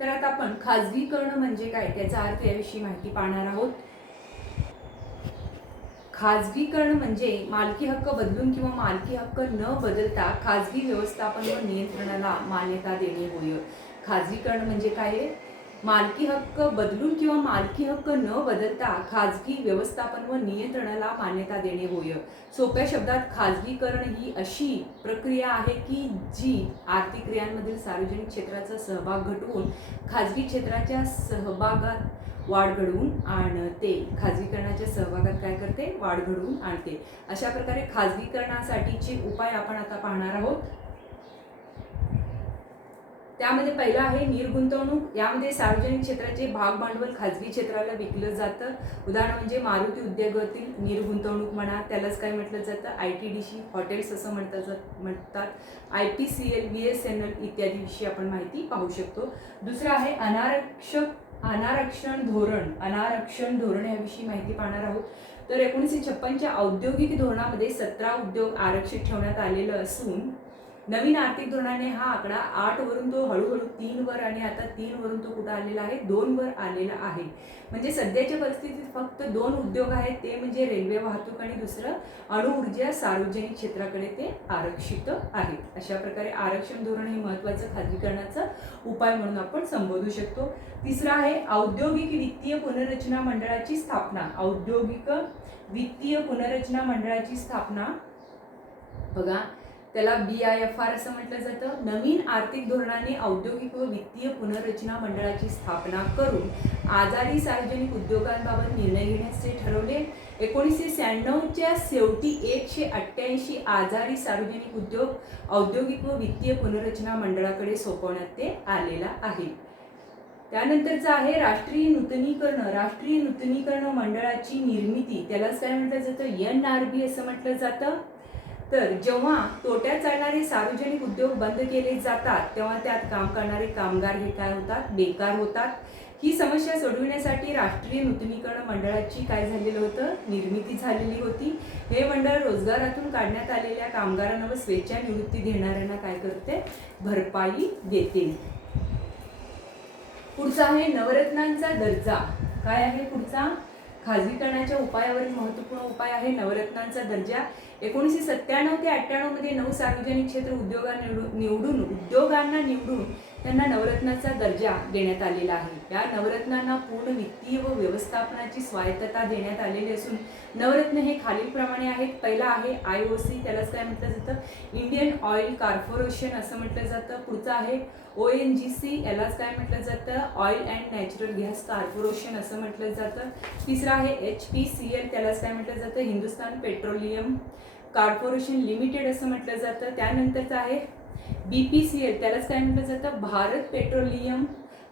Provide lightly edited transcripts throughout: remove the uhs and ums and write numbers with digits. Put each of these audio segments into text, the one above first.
तर आता आपण खाजगीकरण म्हणजे काय त्याचा अर्थ याविषयी माहिती पाहणार आहोत. खाजगीकरण म्हणजे मालकी हक्क बदलून किंवा मालकी हक्क न बदलता खाजगी व्यवस्थापन व नियंत्रणाला मान्यता देणे होय. खाजगीकरण म्हणजे काय? मालकी हक्क बदलून किंवा मालकी हक्क न बदलता खाजगी व्यवस्थापन व नियंत्रणाला मान्यता देणे होय. सोप्या शब्दात खाजगीकरण ही अशी प्रक्रिया आहे की जी आर्थिक क्रियांमधील सार्वजनिक क्षेत्राचा सहभाग घटवून खाजगी क्षेत्राच्या सहभागात वाढ घडवून आणते. खाजगीकरणाच्या सहभागात काय करते? वाढ घडवून आणते. अशा प्रकारे खाजगीकरणासाठीचे उपाय आपण आता पाहणार आहोत. त्यामध्ये पहिला आहे निर्गुंतवणूक. यामध्ये सार्वजनिक क्षेत्राचे भाग भांडवल खाजगी क्षेत्राला विकलं जातं. उदाहरण म्हणजे मारुती उद्योगातील निर्गुंतवणूक म्हणा, त्यालाच काय म्हटलं जातं? ITDC, हॉटेल्स असं म्हणतात. IPCL, BSNL इत्यादी विषयी आपण माहिती पाहू शकतो. दुसरं आहे अनारक्षण धोरण. अनारक्षण धोरण याविषयी माहिती पाहणार आहोत. तर 1956च्या औद्योगिक धोरणामध्ये 17 उद्योग आरक्षित ठेवण्यात आलेलं असून नवीन आर्थिक धोरणाने हा आकडा 8 वरून तो हळूहळू 3 वर आणि आता 3 वरून तो कुठं आलेला आहे? 2 वर आलेला आहे. म्हणजे सध्याच्या परिस्थितीत फक्त 2 उद्योग आहेत, ते म्हणजे रेल्वे वाहतूक आणि दुसरं अणुऊर्जा सार्वजनिक क्षेत्राकडे ते आरक्षित आहेत. अशा प्रकारे आरक्षण धोरण हे महत्त्वाचं खाजगीकरणाचा उपाय म्हणून आपण संबोधू शकतो. तिसरा आहे औद्योगिक वित्तीय पुनर्रचना मंडळाची स्थापना. औद्योगिक वित्तीय पुनर्रचना मंडळाची स्थापना बघा, त्याला BIFR असं म्हटलं जातं. नवीन आर्थिक धोरणाने औद्योगिक व वित्तीय पुनर्रचना मंडळाची स्थापना करून आजारी सार्वजनिक उद्योगांबाबत निर्णय घेण्याचे ठरवले. 1996च्या शेवटी 188 आजारी सार्वजनिक उद्योग औद्योगिक व वित्तीय पुनर्रचना मंडळाकडे सोपवण्यात ते आलेला आहे. त्यानंतरचं आहे राष्ट्रीय नूतनीकरण. राष्ट्रीय नूतनीकरण मंडळाची निर्मिती, त्यालाच काय म्हटलं जातं? NRB असं म्हटलं जातं. तर जेव्हा तोट्यात चालणारे सार्वजनिक उद्योग बंद केले जातात तेव्हा त्यात काम करणारे कामगार हे काय होतात? बेकार होतात. ही समस्या सोडविण्यासाठी राष्ट्रीय नूतनीकरण मंडळाची काय झालेलं होतं? निर्मिती झालेली होती. हे मंडळ रोजगारातून काढण्यात आलेल्या कामगारांना व स्वेच्छा निवृत्ती देणाऱ्यांना काय करते? भरपाई देते. पुढचा आहे नवरत्नांचा दर्जा. काय आहे पुढचा? खाजगीकरणाच्या उपायावरील महत्त्वपूर्ण उपाय आहे नवरत्नांचा दर्जा. 1997 ते 98 मध्ये 9 सार्वजनिक क्षेत्र उद्योगांना निवडून त्यांना नवरत्नाचा दर्जा देण्यात आलेला आहे. या नवरत्नांना पूर्ण वित्तीय व व्यवस्थापनाची स्वायत्तता देण्यात आलेली असून नवरत्न हे खालीलप्रमाणे आहेत. पहिला आहे IOC, त्यालाच काय म्हटलं जातं? इंडियन ऑइल कॉर्पोरेशन असं म्हटलं जातं. पुढचं आहे ONGC, यालाच काय म्हटलं जातं? Oil and natural gas corporation असं म्हटलं जातं. तिसरं आहे HPCL, त्यालाच काय म्हटलं जातं? हिंदुस्तान पेट्रोलियम कॉर्पोरेशन लिमिटेड असं म्हटलं जातं. त्यानंतरचं आहे BPCL, त्यालाच काय म्हटलं जातं? भारत पेट्रोलियम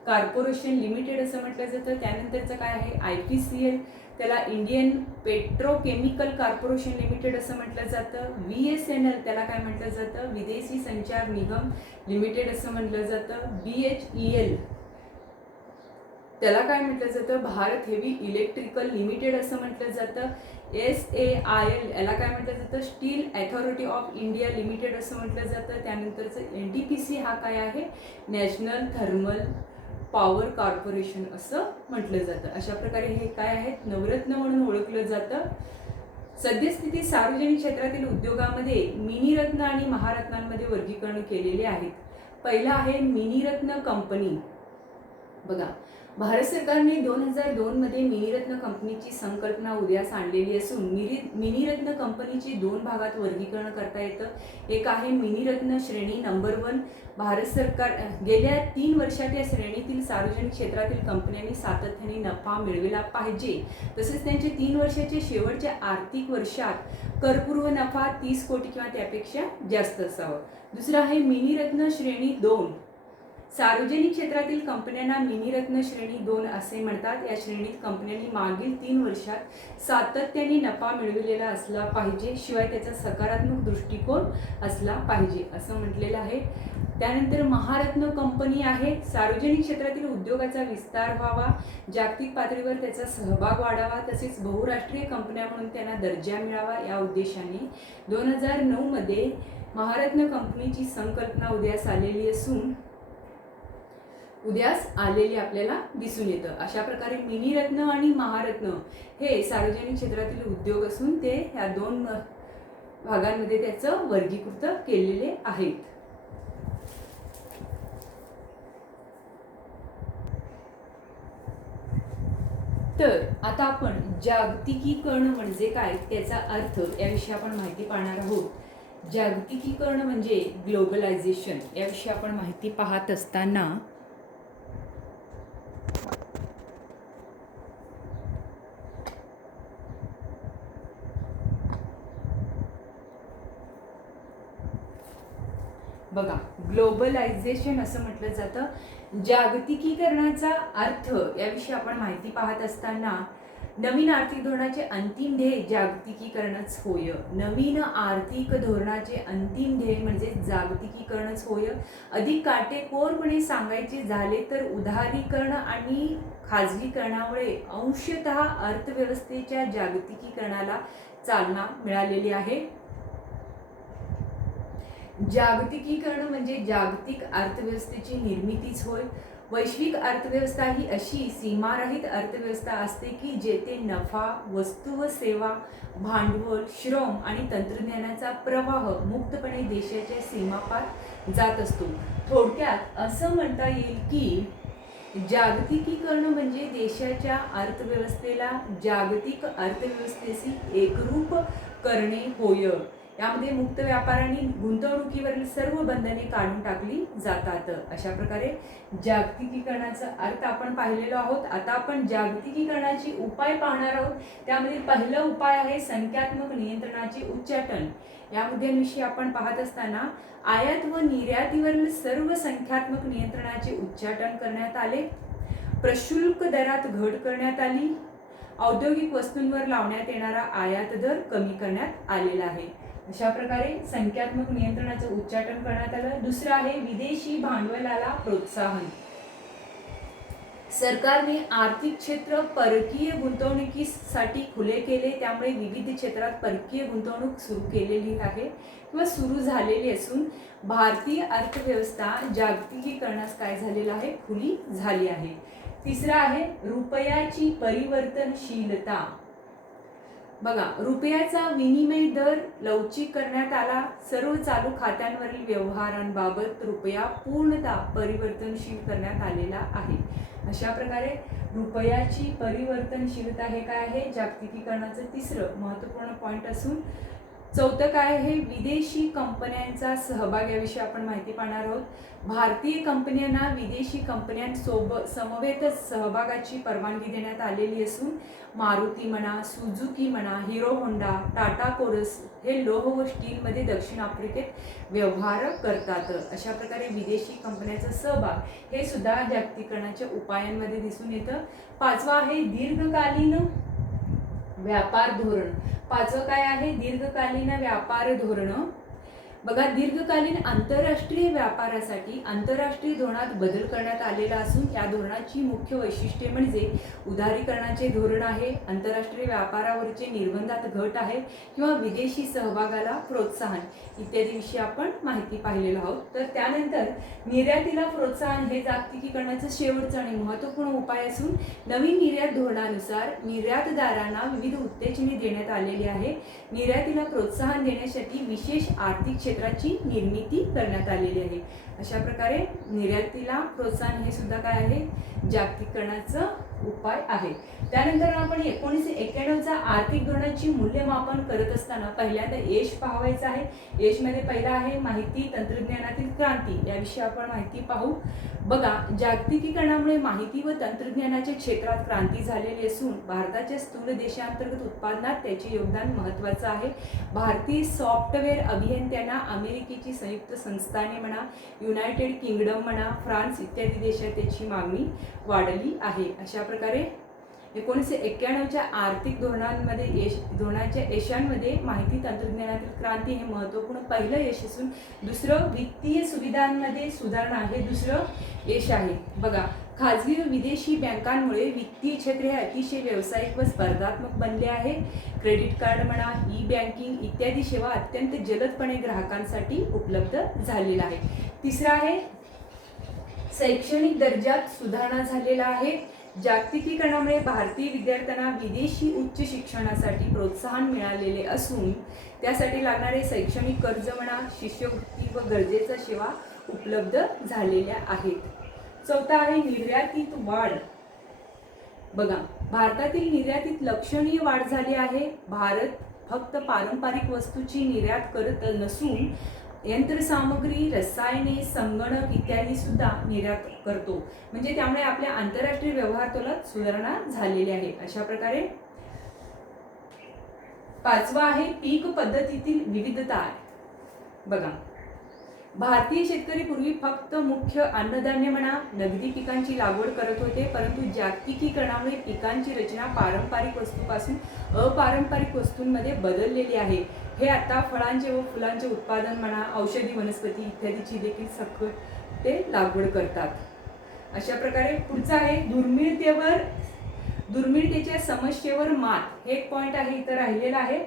कॉर्पोरेशन लिमिटेड असं म्हटलं जातं. त्यानंतरचं काय आहे? IPCL, त्याला इंडियन पेट्रोकेमिकल कॉर्पोरेशन लिमिटेड असं म्हटलं जातं. BSNL, त्याला काय म्हटलं जातं? विदेशी संचार निगम लिमिटेड असं म्हटलं जातं. BHEL, त्याला काय म्हटलं जातं? भारत हेवी इलेक्ट्रिकल लिमिटेड असं म्हटलं जातं. SAIL, याला काय म्हटलं जातं? Steel authority of India limited असं म्हटलं जातं. त्यानंतरचं NTPC हा काय आहे? नॅशनल थर्मल पॉवर कॉर्पोरेशन असं म्हटलं जातं. अशा प्रकारे हे काय आहेत? नवरत्न म्हणून ओळखलं जातं. सद्यस्थितीत सार्वजनिक क्षेत्रातील उद्योगामध्ये मिनीरत्न आणि महारत्नांमध्ये वर्गीकरण केलेले आहेत. पहिला आहे मिनीरत्न कंपनी. बघा, भारत सरकारने 2002 मध्ये मिनीरत्न कंपनीची संकल्पना उदयास आणलेली असून मिनीरत्न कंपनीचे 2 भागात वर्गीकरण करता येतं. एक आहे मिनीरत्न श्रेणी नंबर 1. भारत सरकार गेल्या 3 वर्षात या श्रेणीतील सार्वजनिक क्षेत्रातील कंपन्यांनी सातत्याने नफा मिळविला पाहिजे. तसेच त्यांचे 3 वर्षाच्या शेवटच्या आर्थिक वर्षात करपूर्व नफा 30 कोटी किंवा त्यापेक्षा जास्त असावं. दुसरं आहे मिनीरत्न श्रेणी 2. सार्वजनिक क्षेत्रातील कंपन्यांना मिनीरत्न श्रेणी 2 असे म्हणतात. या श्रेणीत कंपन्यांनी मागील 3 वर्षात सातत्याने नफा मिळविलेला असला पाहिजे, शिवाय त्याचा सकारात्मक दृष्टिकोन असला पाहिजे असं म्हटलेलं आहे. त्यानंतर महारत्न कंपनी आहे. सार्वजनिक क्षेत्रातील उद्योगाचा विस्तार व्हावा, जागतिक पातळीवर त्याचा सहभाग वाढावा, तसेच बहुराष्ट्रीय कंपन्या म्हणून त्यांना दर्जा मिळावा या उद्देशाने 2009 मध्ये महारत्न कंपनीची संकल्पना उदयास आलेली असून उदयास आलेले आपल्याला दिसून येतं. अशा प्रकारे मिनीरत्न आणि महारत्न हे सार्वजनिक क्षेत्रातील उद्योग असून ते ह्या दोन भागांमध्ये त्याचं वर्गीकृत केलेले आहेत. तर आता आपण जागतिकीकरण म्हणजे काय त्याचा अर्थ याविषयी आपण माहिती पाहणार आहोत. जागतिकीकरण म्हणजे ग्लोबलायझेशन याविषयी आपण माहिती पाहत असताना बघा, ग्लोबलायझेशन असं म्हटलं जातं. जागतिकीकरणाचा अर्थ याविषयी आपण माहिती पाहत असताना नवीन आर्थिक धोरणाचे अंतिम ध्येय जागतिकीकरणच होय. नवीन आर्थिक धोरणाचे अंतिम ध्येय म्हणजे जागतिकीकरणच होय. अधिक काटेकोरपणे सांगायचे झाले तर उदारीकरण आणि खाजगीकरणामुळे अंशतः अर्थव्यवस्थेच्या जागतिकीकरणाला चालना मिळालेली आहे. जागतिकीकरण म्हणजे जागतिक अर्थव्यवस्थेची निर्मितीच होय. वैश्विक अर्थव्यवस्था ही अशी सीमारहित अर्थव्यवस्था असते की जेथे नफा, वस्तू व सेवा, भांडवल, श्रम आणि तंत्रज्ञानाचा प्रवाह मुक्तपणे देशाच्या सीमापार जात असतो. थोडक्यात असं म्हणता येईल की जागतिकीकरण म्हणजे देशाच्या अर्थव्यवस्थेला जागतिक अर्थव्यवस्थेशी एकरूप करणे होय. यामध्ये मुक्त व्यापाराने गुंतवणुकीवरील सर्व बंधने काढून टाकली जातात. अशा प्रकारे जागतिकीकरणाचा अर्थ आपण पाहिलेलो आहोत. आता आपण जागतिकीकरणाचे उपाय पाहणार आहोत. त्यामध्ये पहिला उपाय आहे संख्यात्मक नियंत्रणाचे उच्चाटन. या मुद्द्यांविषयी आपण पाहत असताना आयात व निर्यातीवरील सर्व संख्यात्मक नियंत्रणाचे उच्चाटन करण्यात आले. प्रशुल्क दरात घट करण्यात आली. औद्योगिक वस्तूंवर लावण्यात येणारा आयात दर कमी करण्यात आलेला आहे. अशा प्रकारे संख्यात्मक नियंत्रणाचं उच्चाटन करण्यात आलं. दुसरं आहे विदेशी भांडवलाला प्रोत्साहन. सरकारने आर्थिक क्षेत्र परकीय गुंतवणुकीसाठी खुले केले. त्यामुळे विविध क्षेत्रात परकीय गुंतवणूक सुरू केलेली आहे किंवा सुरू झालेली असून भारतीय अर्थव्यवस्था जागतिकीकरणास काय झालेलं आहे, खुली झाली आहे. तिसरा आहे रुपयाची परिवर्तनशीलता. बघा, रुपयाचा विनिमय दर लवचिक करण्यात आला. सर्व चालू खात्यांवरील व्यवहारांबाबत रुपया पूर्णतः परिवर्तनशील करण्यात आलेला आहे. अशा प्रकारे रुपयाची परिवर्तनशीलता हे काय आहे, जागतिकीकरणाचं तिसरं महत्त्वपूर्ण पॉईंट असून चौथं काय आहे, विदेशी कंपन्यांचा सहभाग याविषयी आपण माहिती पाहणार आहोत. भारतीय कंपन्यांना विदेशी कंपन्यांसोबत समवेत सहभागाची परवानगी देण्यात आलेली असून मारुती म्हणा, सुझुकी म्हणा, हिरो होंडा, टाटा कोरस हे लोह व स्टीलमध्ये दक्षिण आफ्रिकेत व्यवहार करतात. अशा प्रकारे विदेशी कंपन्यांचा सहभाग हे सुद्धा जागतिकीकरणाच्या उपायांमध्ये दिसून येतं. पाचवा आहे दीर्घकालीन व्यापार धोरण. पाचवं काय आहे, दीर्घकालीन व्यापार धोरण. बघा, दीर्घकालीन आंतरराष्ट्रीय व्यापारासाठी आंतरराष्ट्रीय धोरणात बदल करण्यात आलेला असून या धोरणाची मुख्य वैशिष्ट्ये म्हणजे उदारीकरणाचे धोरण आहे, आंतरराष्ट्रीय व्यापारावरचे निर्बंधात घट आहे किंवा विदेशी सहभागाला प्रोत्साहन इत्यादी विषयी आपण माहिती पाहिलेलो आहोत. तर त्यानंतर निर्यातीला प्रोत्साहन हे जागतिकीकरणाचं शेवटचं आणि महत्त्वपूर्ण उपाय असून नवीन निर्यात धोरणानुसार निर्यातदारांना विविध उत्तेजने देण्यात आलेली आहे. निर्यातीला प्रोत्साहन देण्यासाठी विशेष आर्थिक क्षेत्राची निर्मिती करण्यात आलेली आहे. अशा प्रकारे निर्यातीला प्रोत्साहन हे सुद्धा काय आहे, जागतिकीकरणाचा उपाय आहे. त्यानंतर आपण 1991चा आर्थिक धोरणाची मूल्यमापन करत असताना पहिल्यांदा यश पाहायचं आहे. यशमध्ये पहिला आहे माहिती तंत्रज्ञानातील क्रांती. याविषयी आपण माहिती पाहू. बघा, जागतिकीकरणामुळे माहिती व तंत्रज्ञानाच्या क्षेत्रात क्रांती झालेली असून भारताच्या स्थूल देशांतर्गत उत्पादनात त्याचे योगदान महत्त्वाचं आहे. भारतीय सॉफ्टवेअर अभियंत्यांना अमेरिकेची संयुक्त संस्थाने म्हणा, युनायटेड किंगडम म्हणा, फ्रान्स इत्यादी देशात त्याची मागणी वाढली आहे. अशा प्रकारे 1991च्या आर्थिक धोरणाच्या यशांमध्ये माहिती तंत्रज्ञानातील क्रांती हे महत्त्वपूर्ण पहिलं यश असून दुसरं वित्तीय सुविधांमध्ये सुधारणा हे दुसरं यश आहे. बघा, खाजगी व विदेशी बँकांमुळे वित्तीय क्षेत्र हे अतिशय व्यावसायिक व स्पर्धात्मक बनले आहे. क्रेडिट कार्ड म्हणा, ई बँकिंग इत्यादी सेवा अत्यंत जलदपणे ग्राहकांसाठी उपलब्ध झालेला आहे. तिसरा आहे शैक्षणिक दर्जात सुधारणा झालेला आहे. जागतिकीकरणामुळे भारतीय विद्यार्थ्यांना विदेशी उच्च शिक्षणासाठी प्रोत्साहन मिळालेले असून त्यासाठी लागणारे शैक्षणिक कर्ज म्हणा, शिष्यवृत्ती व गरजेच्या सेवा उपलब्ध झालेल्या आहेत. चौथा आहे निर्यातीत वाढ. बघा, भारतातील निर्यातीत लक्षणीय वाढ झाली आहे. भारत फक्त पारंपरिक वस्तूची निर्यात करत नसून यंत्रसामग्री, रसायने, संगणक इत्यादी सुद्धा निर्यात करतो. म्हणजे त्यामुळे आपल्या आंतरराष्ट्रीय व्यवहार तोलात सुधारणा झालेली आहे. अशा प्रकारे पाचवा आहे पीक पद्धतीतील विविधता. बघा, भारतीय शेतकरी पूर्वी फक्त मुख्य अन्नधान्य म्हणा नगदी पिकांची लागवड करत होते, परंतु जागतिकीकरणामुळे पिकांची रचना पारंपरिक वस्तूपासून अपारंपरिक वस्तूंमध्ये बदललेली आहे. हे आता फळांचे व फुलांचे उत्पादन म्हणा, औषधी वनस्पती इत्यादीची देखील सकट ते लागवड करतात. अशा प्रकारे पुढचा आहे दुर्मिळतेच्या समस्येवर मात. हे एक पॉइंट आहे, इथं राहिलेला आहे.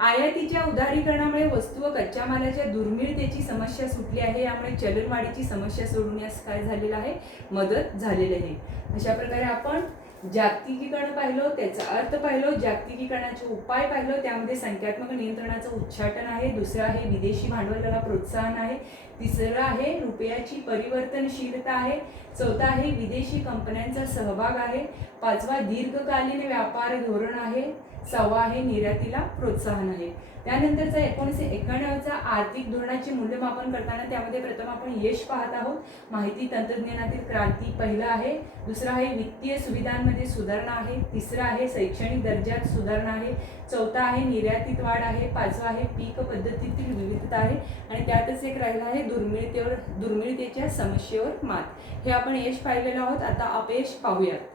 आयातीच्या उदारीकरणामुळे वस्तू व कच्च्या मालाच्या दुर्मिळतेची समस्या सुटली आहे. यामुळे चलनवाढीची समस्या सोडवण्यास काय झालेलं आहे, मदत झालेली आहे. अशा प्रकारे आपण जागतिकीकरण पाहिलं, त्याचा अर्थ पाहिलं, जागतिकीकरणाचे उपाय पाहिलं. त्यामध्ये संख्यात्मक नियंत्रणाचं उच्चाटन आहे. दुसरं आहे विदेशी भांडवलाला प्रोत्साहन आहे. तिसरं आहे रुपयाची परिवर्तनशीलता आहे. चौथा आहे विदेशी कंपन्यांचा सहभाग आहे. पाचवा दीर्घकालीन व्यापार धोरण आहे. सहावा आहे निर्यातीला प्रोत्साहन आहे. त्यानंतरचा 1991चा आर्थिक धोरणाचे मूल्यमापन करताना त्यामध्ये प्रथम आपण यश पाहत आहोत. माहिती तंत्रज्ञानातील क्रांती पहिला आहे. दुसरा आहे वित्तीय सुविधांमध्ये सुधारणा आहे. तिसरा आहे शैक्षणिक दर्जात सुधारणा आहे. चौथा आहे निर्यातीत वाढ आहे. पाचवा आहे पीक पद्धतीतील विविधता आहे. आणि त्यातच एक राहिला आहे दुर्मिळतेच्या समस्येवर मात. हे आपण यश पाहिलेलं आहोत. आता अपयश पाहूयात.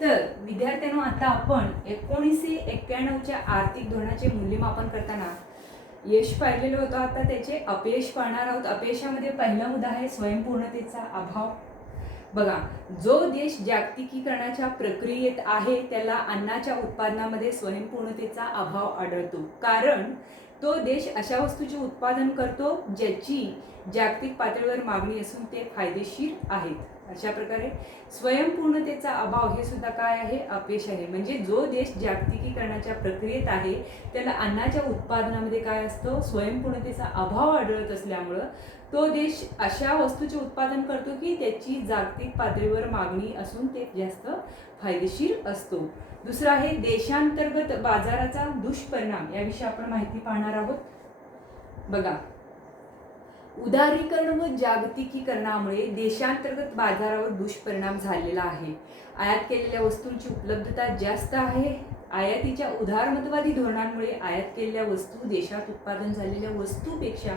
तर विद्यार्थ्यांनो, आता आपण 1991च्या आर्थिक धोरणाचे मूल्यमापन करताना यश पाहिलेलं होतं. आता त्याचे अपयश पाहणार आहोत. अपयशामध्ये पहिला मुद्दा आहे स्वयंपूर्णतेचा अभाव. बघा, जो देश जागतिकीकरणाच्या प्रक्रियेत आहे त्याला अन्नाच्या उत्पादनामध्ये स्वयंपूर्णतेचा अभाव आढळतो. कारण तो देश अशा वस्तूचे उत्पादन करतो ज्याची जागतिक पातळीवर मागणी असून ते फायदेशीर आहेत. अशा प्रकारे स्वयंपूर्णतेचा अभाव हे सुद्धा काय आहे, अपयश आहे. म्हणजे जो देश जागतिकीकरणाच्या प्रक्रियेत आहे त्याला अन्नाच्या उत्पादनामध्ये काय असतं, स्वयंपूर्णतेचा अभाव आढळत असल्यामुळं तो देश अशा वस्तूचे उत्पादन करतो की त्याची जागतिक पातळीवर मागणी असून ते जास्त फायदेशीर असतो. दुसरं आहे देशांतर्गत बाजाराचा दुष्परिणाम. याविषयी आपण माहिती पाहणार आहोत. बघा, उदारीकरण व जागतिकीकरणामुळे देशांतर्गत बाजारावर दुष्परिणाम झालेला आहे. आयात केलेल्या वस्तूंची उपलब्धता जास्त आहे. आयातीच्या उदारमतवादी धोरणांमुळे आयात केलेल्या वस्तू देशात उत्पादन झालेल्या वस्तूपेक्षा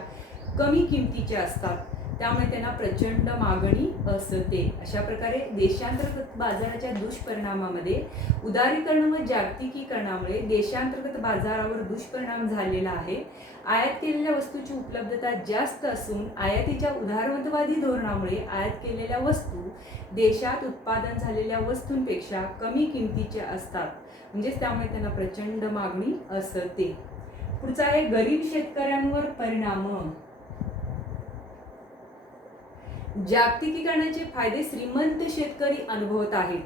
कमी किमतीच्या असतात. त्यामुळे त्यांना प्रचंड मागणी असते. अशा प्रकारे देशांतर्गत बाजाराच्या दुष्परिणामामध्ये उदारीकरण व जागतिकीकरणामुळे देशांतर्गत बाजारावर दुष्परिणाम झालेला आहे. आयात केलेल्या वस्तूची उपलब्धता जास्त असून आयातीच्या उदारमतवादी धोरणामुळे आयात केलेल्या वस्तू देशात उत्पादन झालेल्या वस्तूंपेक्षा कमी किमतीच्या असतात. म्हणजेच त्यामुळे त्यांना प्रचंड मागणी असते. पुढचा आहे गरीब शेतकऱ्यांवर परिणाम. जागतिकीकरणाचे फायदे श्रीमंत शेतकरी अनुभवत आहेत.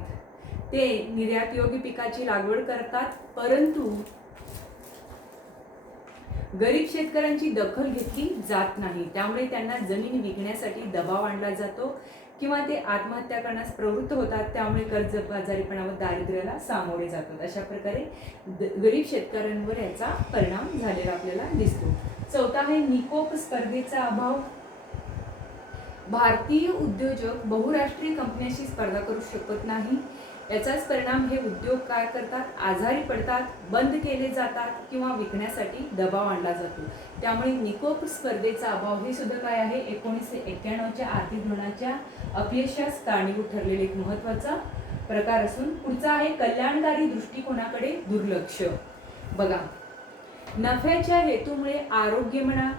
ते निर्यातयोग्य पिकाची लागवड करतात, परंतु गरीब शेतकऱ्यांची दखल घेतली जात नाही. त्यामुळे त्यांना जमीन विकण्यासाठी दबाव आणला जातो किंवा ते आत्महत्या करण्यास प्रवृत्त होतात. त्यामुळे कर्जबाजारीपणा व दारिद्र्याला सामोरे जातात. अशा प्रकारे गरीब शेतकऱ्यांवर याचा परिणाम झालेला आपल्याला दिसतो. चौथा आहे निकोप स्पर्धेचा अभाव. भारतीय उद्योजक बहुराष्ट्रीय कंपन्यांशी स्पर्धा करू शकत नाही. याचाच परिणाम हे उद्योग काय करतात, आजारी पडतात, बंद केले जातात किंवा विकण्यासाठी दबाव आणला जातो. त्यामुळे निकोप स्पर्धेचा अभाव हे सुद्धा काय आहे, 1991च्या आर्थिक धोरणाच्या अपयशास कारणीभूत ठरलेले एक महत्त्वाचा प्रकार असून पुढचा आहे कल्याणकारी दृष्टिकोनाकडे दुर्लक्ष. बघा, नफ्याच्या हेतूमुळे आरोग्य म्हणा,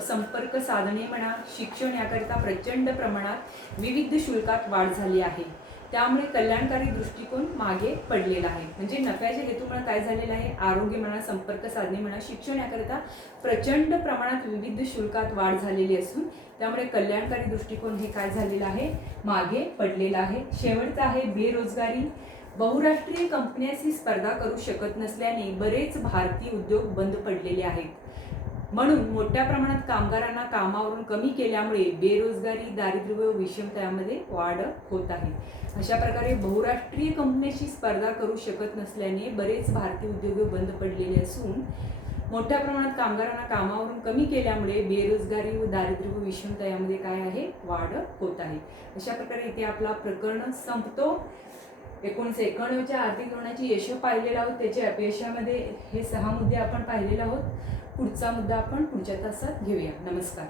संपर्क साधने म्हणा, शिक्षण याकरिता प्रचंड प्रमाणात विविध शुल्कात वाढ झाली आहे. त्यामुळे कल्याणकारी दृष्टिकोन मागे पडलेला आहे. म्हणजे नफ्याच्या हेतूमुळे काय झालेलं आहे, आरोग्य म्हणा, संपर्क साधने म्हणा, शिक्षण याकरिता प्रचंड प्रमाणात विविध शुल्कात वाढ झालेली असून त्यामुळे कल्याणकारी दृष्टिकोन हे काय झालेलं आहे, मागे पडलेलं आहे. शेवटचं आहे बेरोजगारी. बहुराष्ट्रीय कंपन्यांशी स्पर्धा करू शकत नसल्याने बरेच भारतीय उद्योग बंद पडलेले आहेत. म्हणून मोठ्या प्रमाणात कामगारांना कामावरून कमी केल्यामुळे बेरोजगारी, दारिद्र्य व विषमता यामध्ये वाढ होत आहे. अशा प्रकारे बहुराष्ट्रीय कंपन्यांशी स्पर्धा करू शकत नसल्याने बरेच भारतीय उद्योग बंद पडलेले असून मोठ्या प्रमाणात कामगारांना कामावरून कमी केल्यामुळे बेरोजगारी व दारिद्र्य व विषमता यामध्ये काय आहे, वाढ होत आहे. अशा प्रकारे इथे आपला प्रकरण संपतो. 1991च्या आर्थिक धोरणाची यश पाहिलेलं आहोत. त्याच्या अपयशामध्ये हे 6 मुद्दे आपण पाहिलेले आहोत. पुढचा मुद्दा आपण पुढच्या तासात घेऊया. नमस्कार.